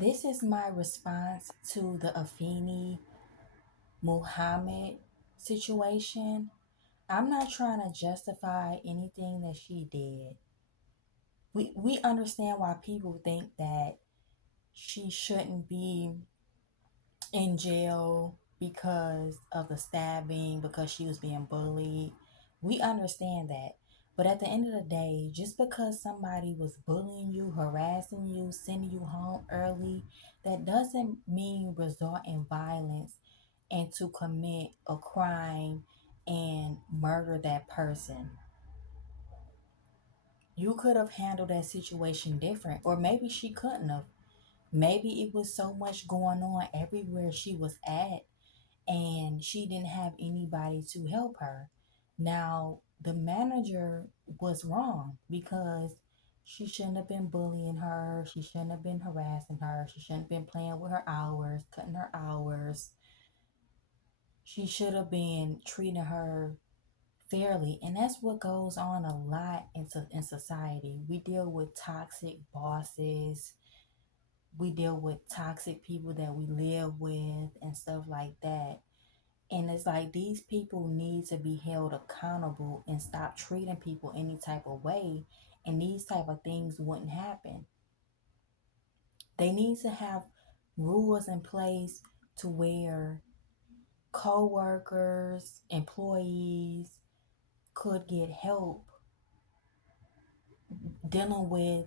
This is my response to the Afeni Muhammad situation. I'm not trying to justify anything that she did. We understand why people think that she shouldn't be in jail because of the stabbing, because she was being bullied. We understand that. But at the end of the day, just because somebody was bullying you, harassing you, sending you home early, that doesn't mean resort in violence and to commit a crime and murder that person. You could have handled that situation different, or maybe she couldn't have. Maybe it was so much going on everywhere she was at and she didn't have anybody to help her. Now, the manager was wrong because she shouldn't have been bullying her. She shouldn't have been harassing her. She shouldn't have been playing with her hours, cutting her hours. She should have been treating her fairly. And that's what goes on a lot in society. We deal with toxic bosses. We deal with toxic people that we live with and stuff like that. And it's like these people need to be held accountable and stop treating people any type of way. And these type of things wouldn't happen. They need to have rules in place to where co-workers, employees could get help dealing with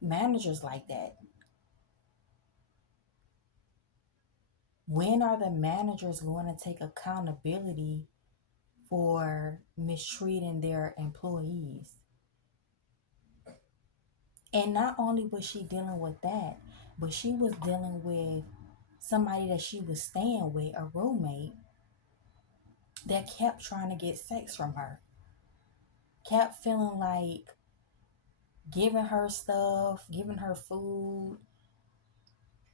managers like that. When are the managers going to take accountability for mistreating their employees? And not only was she dealing with that, but she was dealing with somebody that she was staying with, a roommate, that kept trying to get sex from her, kept feeling like giving her stuff, giving her food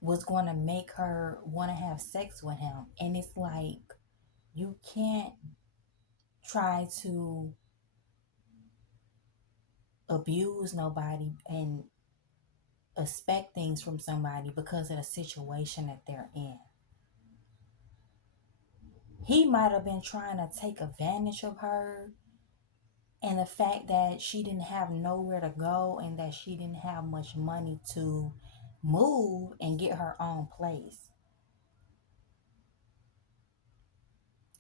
was going to make her want to have sex with him. And it's like, you can't try to abuse nobody and expect things from somebody because of the situation that they're in. He might have been trying to take advantage of her and the fact that she didn't have nowhere to go and that she didn't have much money to move and get her own place.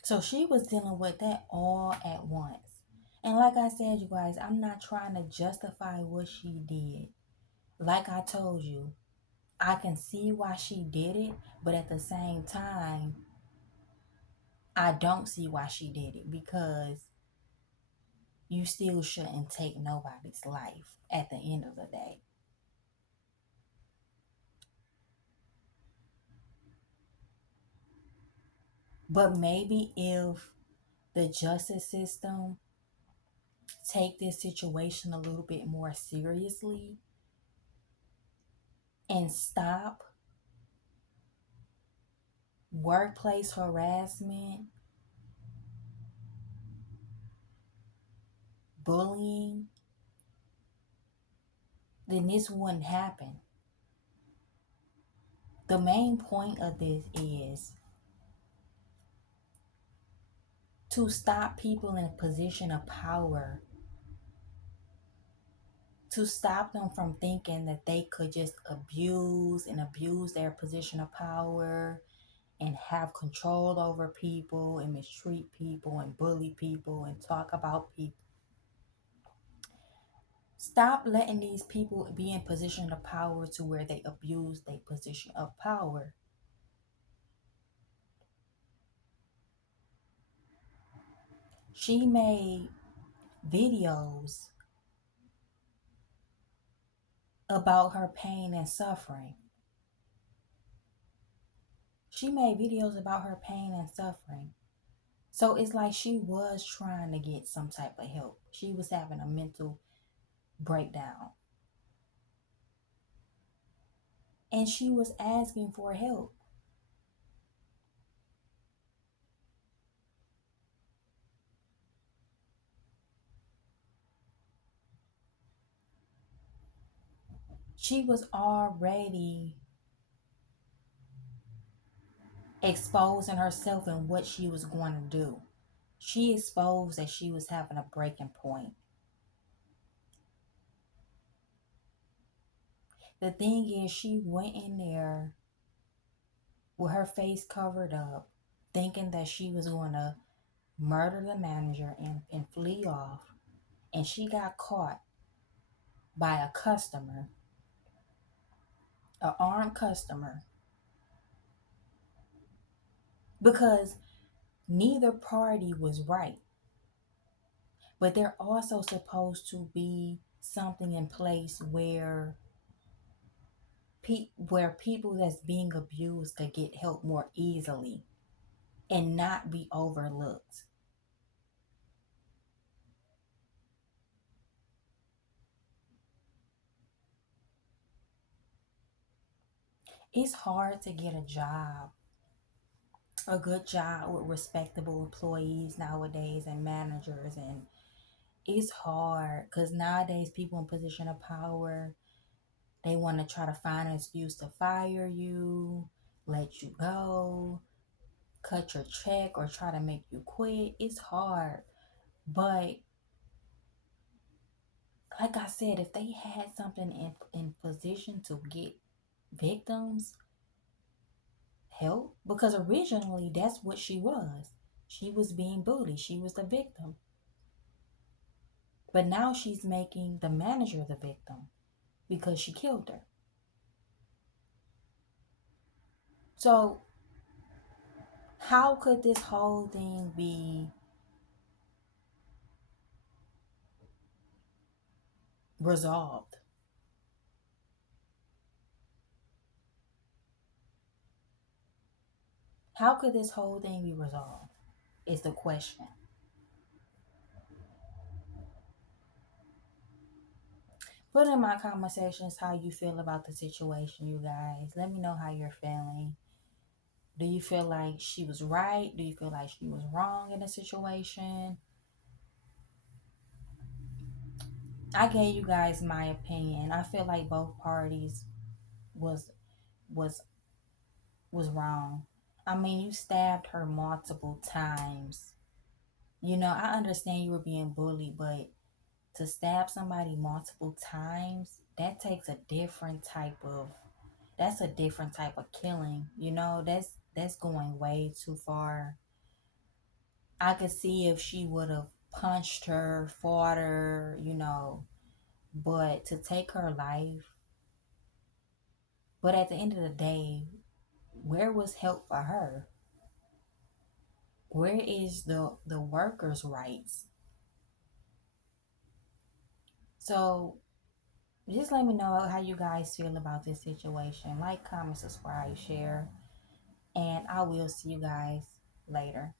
So she was dealing with that all at once. And like I said, you guys, I'm not trying to justify what she did. Like I told you, I can see why she did it, but at the same time, I don't see why she did it because you still shouldn't take nobody's life at the end of the day. But maybe if the justice system take this situation a little bit more seriously and stop workplace harassment, bullying, then this wouldn't happen. The main point of this is to stop people in a position of power, to stop them from thinking that they could just abuse their position of power and have control over people and mistreat people and bully people and talk about people. Stop letting these people be in position of power to where they abuse their position of power. She made videos about her pain and suffering. She made videos about her pain and suffering. So it's like she was trying to get some type of help. She was having a mental breakdown. And she was asking for help. She was already exposing herself and what she was going to do. She exposed that she was having a breaking point. The thing is, she went in there with her face covered up, thinking that she was going to murder the manager and flee off. And she got caught by a customer, an armed customer, because neither party was right. But there also supposed to be something in place where where people that's being abused could get help more easily and not be overlooked. It's hard to get a job, a good job with respectable employees nowadays and managers, and it's hard because nowadays people in position of power, they want to try to find an excuse to fire you, let you go, cut your check, or try to make you quit. It's hard. But like I said, if they had something in position to get victims help, because originally that's what she was. She was being bullied. She was the victim. But now she's making the manager the victim because she killed her. So how could this whole thing be resolved? How could this whole thing be resolved? Is the question. Put in my comment sections how you feel about the situation, you guys. Let me know how you're feeling. Do you feel like she was right? Do you feel like she was wrong in the situation? I gave you guys my opinion. I feel like both parties was was was wrong. I mean, you stabbed her multiple times. You know, I understand you were being bullied, but to stab somebody multiple times, that takes a different type of that's a different type of killing. You know, that's going way too far. I could see if she would have punched her, fought her, but to take her life. But at the end of the day, where was help for her? Where is the workers' rights? So just let me know how you guys feel about this situation. Like, comment, subscribe, share, and I will see you guys later.